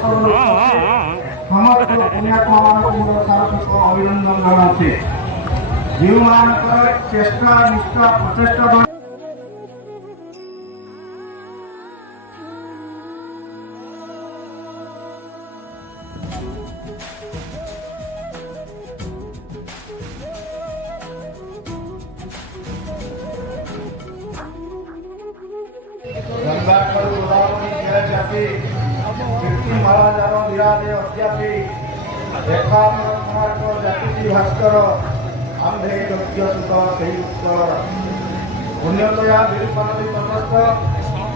समस्त पुण्यात्मा अभिनंदन जनाऊे जो चेष्टा निष्ठा प्रचेषा भास्कर आंध्रे पुण्यतया विरूपनदी तटस्थ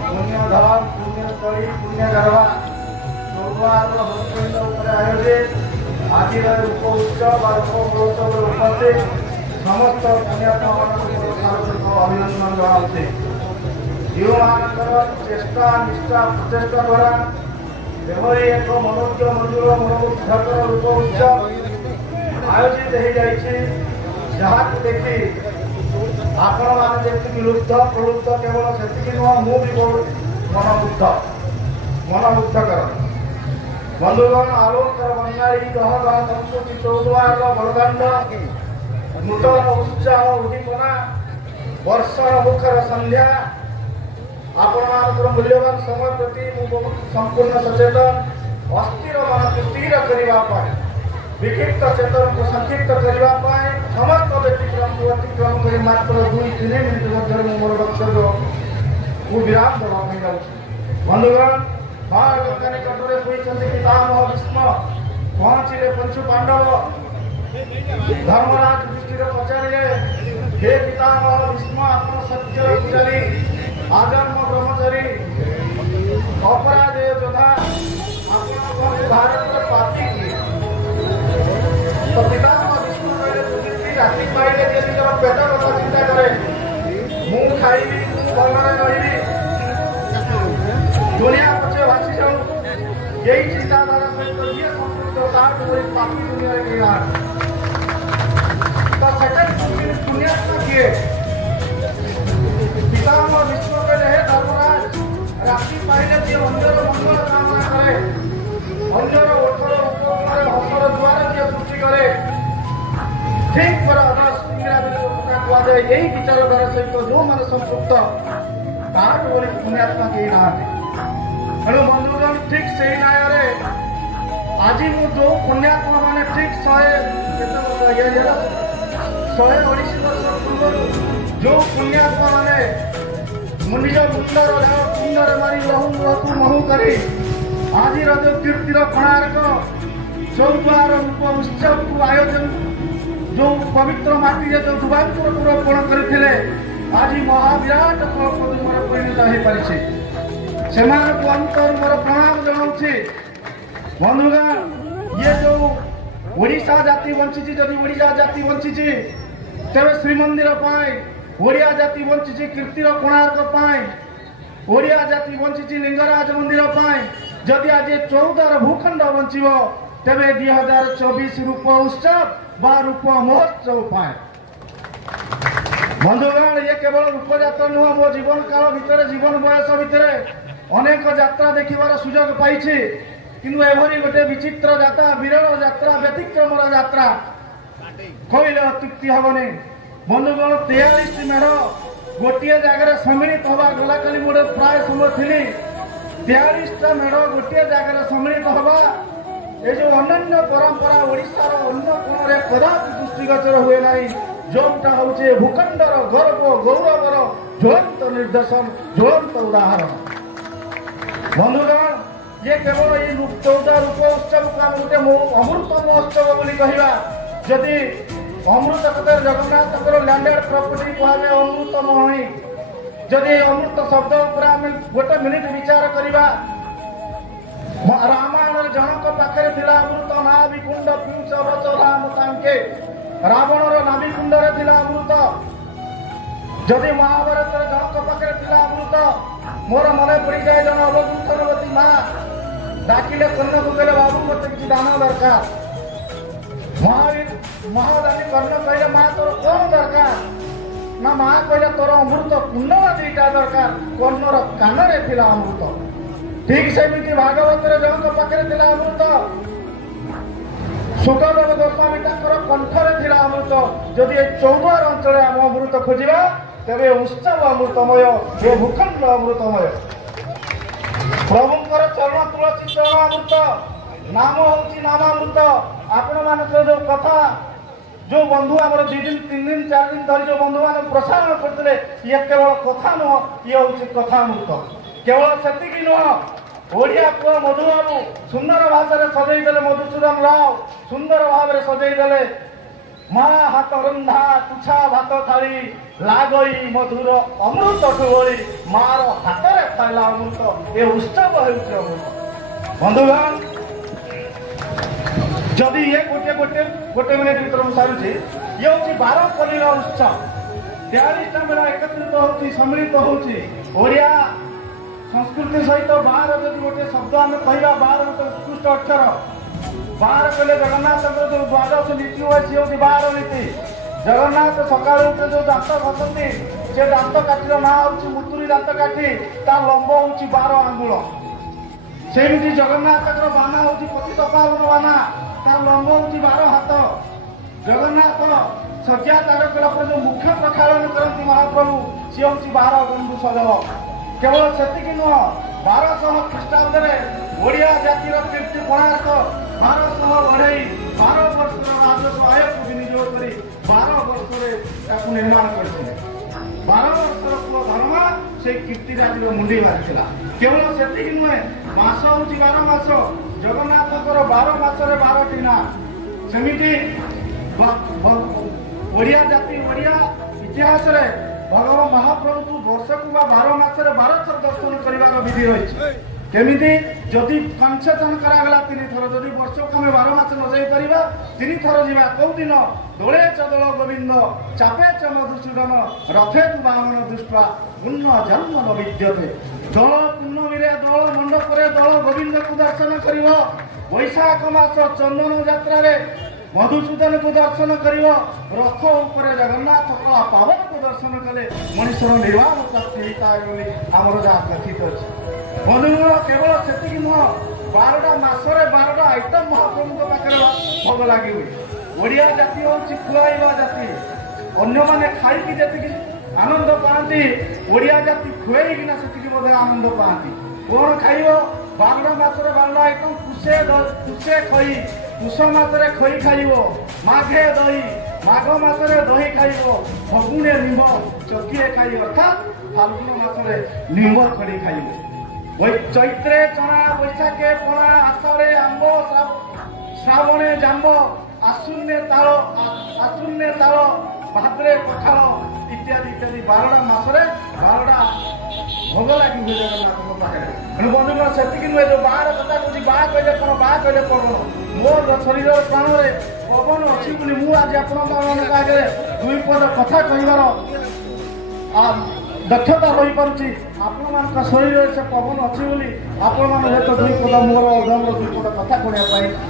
पुण्यधाम पुण्यस्थली पुण्यगर्भा आयोजित आज रूप उत्सव और रूपोत्सव उपस्थित समस्त पुण्यात्मा अभिनंदन जनाऊे जो चेष्टा निष्ठा प्रचेषा द्वारा एभली एक मनोज्ञ मंजूर मनोमुग्धकर रूप उत्सव आयोजित हो जहाँ देखी आपण मैंने लुब्ध प्रलुब्ध केवल से नुह मुझे बहुत मनमुग्धकर बंधुगण आलोकर बंगाली गह गह संस्कृति चौद्वार बलदाण्ड नूतन उत्साह उद्दीपना वर्षर मुखर संध्या आपण मूल्यवान समय प्रति बहुत संपूर्ण सचेतन अस्थिर मन को स्थिर करने विक्षिप्त चेतन को संक्षिप्त करने समस्त व्यतिक्रम को अतिक्रम कर मात्र 2-3 मिनिट मध्य मोर वक्तव्य को विराम देवाई जाऊँ बंधुगण माँ गंगा निकटरे कहते पितामह भीष्म पहुँचे पंचु पांडव धर्मराज युधिष्ठिर पचारे हे पितामह भीष्म आप सत्य पुजारी आजन्म ब्रह्मचारी अपराधेय योद्धा आप भारत पापी किए तो पितामह विष्णु कहले राति पाइले निजर पेट कथा चिंता करे मु खाइबी भलरे रही दुनिया पछे भासी जाऊं यही चिंताधारा सहित ये संस्कृत ताट कोई पापी दुनिया रे गया तो सेकंड दुनिया का किए पितामह विष्णु कहले हे धर्मराज राति पाइले जे अंजर मंगल कामना करे अंजर ओठर उपमारे हसर द्वार जे सृष्टि करे ठीक पर अदर्श इंग्राजी कहा जाए यही विचारधारा सहित जो मन संपृक्त ताट बोली पुण्यात्मा के ना हेलो बंधुगण ठीक से न्याय आज मु जो पुण्यात्मा माने ठीक 180 वर्ष पूर्व जो पुण्यात्मा माने निज मुंडर देह कुंडर मारी लहू मुहू महू करी आज जो कीर्तिर कोणार्क चौद्वार रूप उत्सव को आयोजन जो पवित्र माटी जो दुबांतर पूरण करते आज महाविराट फलप्रदूमर परिणत हो पारी से अंतर मोर प्रणाम जनाऊे बंधुगण ये जो ओडिशा जाति बंची जदि ओडिशा जाति बंची तेरे श्रीमंदिर ओडिया जाति बंची कीर्तिर कोणार्क ओडिया जाति बंची लिंगराज मंदिर जदि आज 14 भूखंड बंचब तेरे 2024 रूप उत्सव बा रूप महोत्सव बंधुगण ये केवल रूपजात नुह मो जीवन काल भितर जीवन बयस भितर अनेक यात्रा देखिबार सुजोग पाइछि किंतु एभरी गोटे विचित्र यात्रा विरल यात्रा व्यतिक्रमर यात्रा कहले अत्युक्ति हेबनी बंधुगण 43 मेढ़ गोटे जगह सम्मिलित हवा गला काली मोटे प्राय समय थी 43टा मेढ़ गोटे जगह सम्मिलित हवा ये जो अनन्य परंपरा ओडिशार अन्य कोण कदापि दृष्टिगोचर हुए ना जोटा हूँ भूखंडर गर्व गौरवर ज्वलंत निर्देशन ज्वलंत उदाहरण बंधुगण ये केवल ये 14 रूप उत्सव को आम गोटे अमृत महोत्सव बोली कहवा जदि अमृत कथे जगन्नाथ लैंडेड प्रॉपर्टी कहुए अमृत मोहनी जदि अमृत शब्द उपर आम गोटे मिनिट विचार करवा रामायण जनक पाखे थिला अमृत नाभिकुंड पिंच वचला मुतांके रावणर नाभिकुंडरे थिला अमृत जदि महाभारत जनक पाखे थिला अमृत मोर मन पड़ जाए जन अवगुंठनवती माँ डाकिले कर्ण को कहले बाबू मत किसी दान दरकार महावीर महादानी कर्ण कहले माँ तोर कौन दरकार ना माँ कहले तोर अमृत कुंडला दीटा दरकार कर्णर कान थिला अमृत ठीक सेमती भागवत जनक पाखे ସୁଖଦେବ ଗୋସ୍ୱାମୀ ତାଙ୍କର କଣ୍ଠରେ ଥିଲା ଅମୃତ। ଯଦି ଏ ଚୌଦ୍ୱାର ଅଞ୍ଚଳରେ ଆମ ଅମୃତ ଖୋଜିବା ତେବେ ଉତ୍ସବ ଅମୃତମୟ ଓ ଭୂଖଣ୍ଡ ଅମୃତମୟ। ପ୍ରଭୁଙ୍କର ଚରଣ ତୁଳସୀ ଚରଣ ଅମୃତ, ନାମ ହଉଛି ନାମାମୃତ। ଆପଣମାନଙ୍କର ଯୋଉ କଥା, ଯୋଉ ବନ୍ଧୁ ଆମର 2 ଦିନ 3 ଦିନ 4 ଦିନ ଧରି ଯୋଉ ବନ୍ଧୁମାନେ ପ୍ରସାରଣ କରିଥିଲେ, ଇଏ କେବଳ କଥା ନୁହଁ, ଇଏ ହଉଛି କଥାମୃତ। କେବଳ ସେତିକି ନୁହଁ, ଓଡ଼ିଆ ପୁଅ ମଧୁବାବୁ ସୁନ୍ଦର ଭାଷାରେ ସଜେଇ ଦେଲେ, ମଧୁସୂଦନ ରାଓ ସୁନ୍ଦର ଭାବରେ ସଜେଇ ଦେଲେ। ମା ହାତ ରନ୍ଧା ତୁଛା ଭାତ ଥାଳି, ଲାଗଇ ମଧୁର ଅମୃତ ଠୁବଳି, ମାର ହାତରେ ଖାଇଲା ଅମୃତ। ଏ ଉତ୍ସବ ହେଉଛି ଅମୃତ। ବନ୍ଧୁଗଣ, ଯଦି ଇଏ ଗୋଟେ ମିନିଟ୍ ଭିତରେ ମୁଁ ସାରୁଛି, ଇଏ ହଉଛି 12 କଲିର ଉତ୍ସବ। 43ଟା ମେଳା ଏକତ୍ରିତ ହଉଛି, ସମ୍ମିଳିତ ହଉଛି। ଓଡ଼ିଆ ସଂସ୍କୃତି ସହିତ 12 ଯଦି ଗୋଟେ ଶବ୍ଦ ଆମେ କହିବା, 12 ଗୋଟେ ଉତ୍କୃଷ୍ଟ ଅକ୍ଷର। 12 କହିଲେ ଜଗନ୍ନାଥଙ୍କର ଯୋଉ ଦ୍ୱାଦଶ ନୀତି ହୁଏ, ସିଏ ହଉଛି 12 ନୀତି। ଜଗନ୍ନାଥ ସକାଳୁ ଉଠେ ଯୋଉ ଦାନ୍ତ ଘଷନ୍ତି, ସେ ଦାନ୍ତ କାଠିର ନାଁ ହଉଛି ମୁତୁରି ଦାନ୍ତ କାଠି। ତା ଲମ୍ବ ହଉଛି 12 ଆଙ୍ଗୁଳ। ସେମିତି ଜଗନ୍ନାଥଙ୍କର ବାନା ହଉଛି ପତିତ ପାବନ ବାନା, ତା ଲମ୍ବ ହଉଛି 12 ହାତ। ଜଗନ୍ନାଥ ଶଯ୍ୟା ତ୍ୟାଗ କଲା ପରେ ଯୋଉ ମୁଖ୍ୟ ପ୍ରକ୍ଷାଳନ କରନ୍ତି ମହାପ୍ରଭୁ, ସିଏ ହଉଛି 12 ଗଣ୍ଡୁ ସଜଳ। କେବଳ ସେତିକି ନୁହଁ, 1200 ଖ୍ରୀଷ୍ଟାବ୍ଦରେ ଓଡ଼ିଆ ଜାତିର କୀର୍ତ୍ତି କୋଣାର୍କ 1200 ବଢ଼େଇ 12 ବର୍ଷର ରାଜସ୍ୱ ଆୟକୁ ବିନିଯୋଗ କରି 12 ବର୍ଷରେ ତାକୁ ନିର୍ମାଣ କରିଥିଲେ। 12 ବର୍ଷର ପୁଅ ଧର୍ମା ସେଇ କୀର୍ତ୍ତିରାଜିର ମୁଣ୍ଡି ମାରିଥିଲା। କେବଳ ସେତିକି ନୁହେଁ, ମାସ ହଉଛି 12 ମାସ। ଜଗନ୍ନାଥଙ୍କର 12 ମାସରେ 12ଟି ନାଁ। ସେମିତି ଓଡ଼ିଆ ଜାତି, ଓଡ଼ିଆ ଇତିହାସରେ ଭଗବାନ ମହାପ୍ରଭୁଙ୍କୁ ବର୍ଷକୁ ବା 12 ମାସରେ 12 ଥର ଦର୍ଶନ କରିବାର ବିଧି ରହିଛି। କେମିତି? ଯଦି କନସେସନ କରାଗଲା 3 ଥର, ଯଦି ବର୍ଷକୁ ଆମେ 12 ମାସ ନ ଯାଇପାରିବା 3 ଥର ଯିବା। କୋଉ ଦିନ? ଦୋଳେ ଚ ଦୋଳ ଗୋବିନ୍ଦ, ଚାପେ ଚ ମଧୁସୂଦନ, ରଥେ ତୁ ବାମନ ଦୃଷ୍ଟ୍ୱା, ପୁଣ୍ୟ ଜନ୍ମ ନ ବିଦ୍ୟତେ। ଦୋଳ ପୂର୍ଣ୍ଣମୀରେ, ଦୋଳ ମଣ୍ଡପରେ ଦୋଳ ଗୋବିନ୍ଦକୁ ଦର୍ଶନ କରିବ। ବୈଶାଖ ମାସ ଚନ୍ଦନ ଯାତ୍ରାରେ ମଧୁସୂଦନକୁ ଦର୍ଶନ କରିବ। ରଥ ଉପରେ ଜଗନ୍ନାଥ କଳା ପାବନକୁ ଦର୍ଶନ କଲେ ମଣିଷର ନିର୍ବାହ ପ୍ରାପ୍ତି ହେଇଥାଏ ବୋଲି ଆମର ଯାହା କଥିତ ଅଛି। ବନ୍ଧୁଗଣ, କେବଳ ସେତିକି ନୁହଁ, 12ଟା ମାସରେ 12ଟା ଆଇଟମ ମହାପ୍ରଭୁଙ୍କ ପାଖରେ ଭୋଗ ଲାଗି ହୁଏ। ଓଡ଼ିଆ ଜାତି ହଉଛି ଖୁଆଇବା ଜାତି। ଅନ୍ୟମାନେ ଖାଇକି ଯେତିକି ଆନନ୍ଦ ପାଆନ୍ତି, ଓଡ଼ିଆ ଜାତି ଖୁଆଇକିନା ସେତିକି ମଧ୍ୟ ଆନନ୍ଦ ପାଆନ୍ତି। କଣ ଖାଇବ? 12 ମାସରେ 12 ଆଇଟମ। ପୁଷେ ଖଇ, ପୁଷ ମାସରେ ଖଇ ଖାଇବ। ମାଘେ ଦହି, ମାଘ ମାସରେ ଦହି ଖାଇବ। ଫଗୁଣେ ନିମ୍ବ ଚକିଏ ଖାଇ, ଅର୍ଥାତ୍ ଫାଲ୍ଗୁନ ମାସରେ ନିମ୍ବ ଖଡ଼ି ଖାଇବ। ଚୈତ୍ରେ ଚଣା, ବୈଶାଖେ ପଣା, ଆଷାଢ଼େ ଆମ୍ବ, ଶ୍ରାବଣେ ଜାମ୍ବ, ଆଶ୍ୱିନେ ତାଳ, ଭାଦ୍ରେ ପଖାଳ ଇତ୍ୟାଦି ଇତ୍ୟାଦି 12ଟା ମାସରେ 12ଟା ଭୋଗ ଲାଗି ହୁଏ ଜଗନ୍ନାଥଙ୍କ ପାଖରେ। ତେଣୁ ବନ୍ଧୁଗଣ, ସେତିକି ନୁହେଁ, ଯୋଉ 12 କଥା କହୁଛି, ବା କହିଲେ କଣ? ବା କହିଲେ ପବନ। ମୋ ଶରୀରର ପ୍ରାଣରେ ପବନ ଅଛି ବୋଲି ମୁଁ ଆଜି ଆପଣମାନଙ୍କ ଆଗରେ 2 ପଦ କଥା କହିବାର ଦକ୍ଷତା ରହିପାରୁଛି। ଆପଣମାନଙ୍କ ଶରୀରରେ ସେ ପବନ ଅଛି ବୋଲି ଆପଣମାନେ ହୁଏତ 2 ପଦ ମୋର ଅଧମର 2 ପଦ କଥା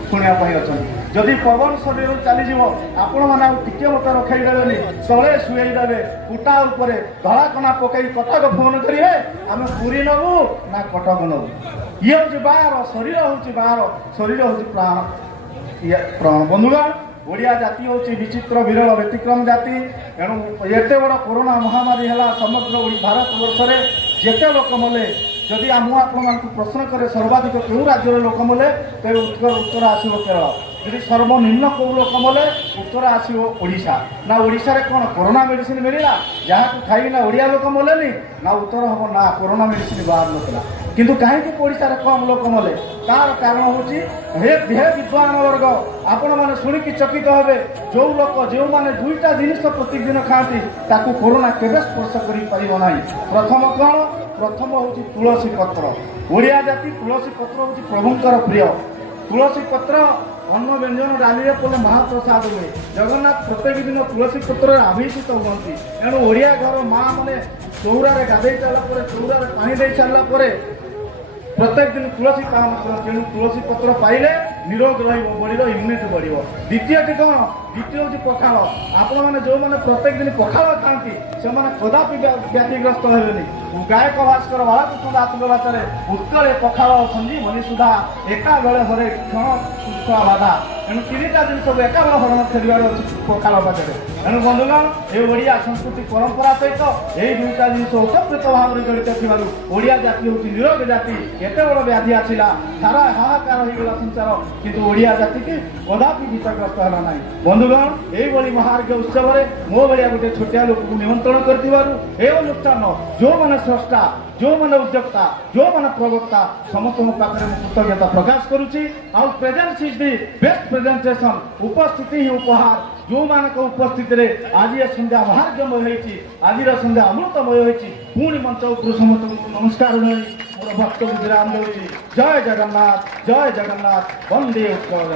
ଶୁଣିବା ପାଇଁ ଅଛନ୍ତି। ଯଦି ପବନ ଶରୀରରୁ ଚାଲିଯିବ, ଆପଣମାନେ ଆଉ ଟିକେ ମତେ ରଖେଇ ଦେବେନି, ତଳେ ଶୁଏଇ ଦେବେ। କୁଟା ଉପରେ ଧଳା କଣା ପକେଇ କଟକ ଫୋନ କରିବେ, ଆମେ ପୁରୀ ନେବୁ ନା କଟକ ନେବୁ। ଇଏ ହଉଛି 12, ଶରୀର ହଉଛି 12, ଶରୀର ହଉଛି ପ୍ରାଣ। ବନ୍ଧୁଗଣ, ଓଡ଼ିଆ ଜାତି ହେଉଛି ବିଚିତ୍ର, ବିରଳ, ବ୍ୟତିକ୍ରମ ଜାତି। ଏଣୁ ଏତେ ବଡ଼ କରୋନା ମହାମାରୀ ହେଲା ସମଗ୍ର ଭାରତ ବର୍ଷରେ, ଯେତେ ଲୋକ ମଲେ, ଯଦି ମୁଁ ଆପଣମାନଙ୍କୁ ପ୍ରଶ୍ନ କରେ ସର୍ବାଧିକ କେଉଁ ରାଜ୍ୟରେ ଲୋକ ମଲେ, ତେବେ ଉତ୍ତର ଆସିବ କେରଳ। ଯଦି ସର୍ବନିମ୍ନ କେଉଁ ଲୋକ ମଲେ, ଉତ୍ତର ଆସିବ ଓଡ଼ିଶା। ନା ଓଡ଼ିଶାରେ କ'ଣ କରୋନା ମେଡିସିନ ମିଳିଲା ଯାହାକୁ ଖାଇକିନା ଓଡ଼ିଆ ଲୋକ ମଲେନି? ନା ଉତ୍ତର ହେବ ନା, କରୋନା ମେଡିସିନ ବାହାର ନଥିଲା। କିନ୍ତୁ କାହିଁକି ଓଡ଼ିଶାରେ କମ୍ ଲୋକ ମଲେ? ତାର କାରଣ ହେଉଛି ହେ ବିଦ୍ୱାନ ବର୍ଗ, ଆପଣମାନେ ଶୁଣିକି ଚକିତ ହେବେ। ଯେଉଁମାନେ 2ଟା ଜିନିଷ ପ୍ରତିଦିନ ଖାଆନ୍ତି, ତାକୁ କରୋନା କେବେ ସ୍ପର୍ଶ କରିପାରିବ ନାହିଁ। ପ୍ରଥମ କ'ଣ? ପ୍ରଥମ ହେଉଛି ତୁଳସୀ ପତ୍ର। ଓଡ଼ିଆ ଜାତି ତୁଳସୀ ପତ୍ର ହେଉଛି ପ୍ରଭୁଙ୍କର ପ୍ରିୟ। ତୁଳସୀ ପତ୍ର ଅନ୍ନ ବ୍ୟଞ୍ଜନ ଡାଲିରେ ପଡ଼ିଲେ ମହାପ୍ରସାଦ ହୁଏ। ଜଗନ୍ନାଥ ପ୍ରତ୍ୟେକ ଦିନ ତୁଳସୀ ପତ୍ରରେ ଅଭିଷିତ ହୁଅନ୍ତି। ଏଣୁ ଓଡ଼ିଆ ଘର ମା ମାନେ ଚଉରାରେ ଗାଧେଇ ସାରିଲା ପରେ, ଚଉରାରେ ପାଣି ଦେଇ ସାରିଲା ପରେ ପ୍ରତ୍ୟେକ ଦିନ ତୁଳସୀ ପାଳନ କରନ୍ତି। ତେଣୁ ତୁଳସୀ ପତ୍ର ପାଇଲେ ନିରୋଗ ରହିବ, ବଡ଼ିର ଇମ୍ୟୁନିଟି ବଢ଼ିବ। ଦ୍ୱିତୀୟଟି କ'ଣ? ଦ୍ୱିତୀୟ ହେଉଛି ପଖାଳ। ଆପଣମାନେ ଯେଉଁମାନେ ପ୍ରତ୍ୟେକ ଦିନ ପଖାଳ ଖାଆନ୍ତି, ସେମାନେ କଦାପି ବ୍ୟାଧିଗ୍ରସ୍ତ ହେବେନି। ଗାୟକ ଭାସ୍କର ବାଳକୃଷ୍ଣ ଦାସଙ୍କ ବାତରେ ଉତ୍କଳେ ପଖାଳ ସଞ୍ଜୀବନୀ ସୁଧା ଏକା ବେଳେ ହରେ କ୍ଷଣ ସୁଖ ବାଧା। ଏଣୁ ତିନିଟା ଜିନିଷକୁ ଏକା ବେଳେ ହରଣ ଖେଳିବାର ଅଛି ପଖାଳ ପାଖରେ। ଏଣୁ ବନ୍ଧୁଗଣ ଏ ଓଡ଼ିଆ ସଂସ୍କୃତି ପରମ୍ପରା ସହିତ ଏଇ ଦୁଇଟା ଜିନିଷ ଓତପ୍ରୋତ ଭାବରେ ଜଡ଼ିତ ଥିବାରୁ ଓଡ଼ିଆ ଜାତି ହେଉଛି ନିରୋଗ ଜାତି। କେତେ ବଡ଼ ବ୍ୟାଧି ଆସିଲା, ସାରା ହାହାକାର ହୋଇଗଲା ସଂସାର, କିନ୍ତୁ ଓଡ଼ିଆ ଜାତିକି କଦାପି ଭୀତଗ୍ରସ୍ତ ହେଲା ନାହିଁ। ବନ୍ଧୁଗଣ ଏଇଭଳି ମହାର୍ଘ୍ୟ ଉତ୍ସବରେ ମୋ ଭଳିଆ ଗୋଟେ ଛୋଟିଆ ଲୋକକୁ ନିମନ୍ତ୍ରଣ କରିଥିବାରୁ ଏ ଅନୁଷ୍ଠାନ ଯେଉଁମାନେ ସ୍ରଷ୍ଟା, ଯେଉଁମାନେ ଉଦ୍ୟୋକ୍ତା, ଯେଉଁମାନେ ପ୍ରବକ୍ତା ସମସ୍ତଙ୍କ ପାଖରେ ମୁଁ କୃତଜ୍ଞତା ପ୍ରକାଶ କରୁଛି। ଆଉ presence is the best presentation, ଉପସ୍ଥିତି ହିଁ ଉପହାର। ଯେଉଁମାନଙ୍କ ଉପସ୍ଥିତିରେ ଆଜି ଏ ସନ୍ଧ୍ୟା ମହାର୍ଘ୍ୟମୟ ହୋଇଛି, ଆଜିର ସନ୍ଧ୍ୟା ଅମୃତମୟ ହୋଇଛି। ପୁଣି ମଞ୍ଚ ଉପରୁ ସମସ୍ତଙ୍କୁ ନମସ୍କାର ଜଣାଇ ମୋର ଭକ୍ତକୁ ବିରାମ ଦେଉଛି। ଜୟ ଜଗନ୍ନାଥ, ଜୟ ଜଗନ୍ନାଥ, ବନ୍ଦେ ଉତ୍କଳ।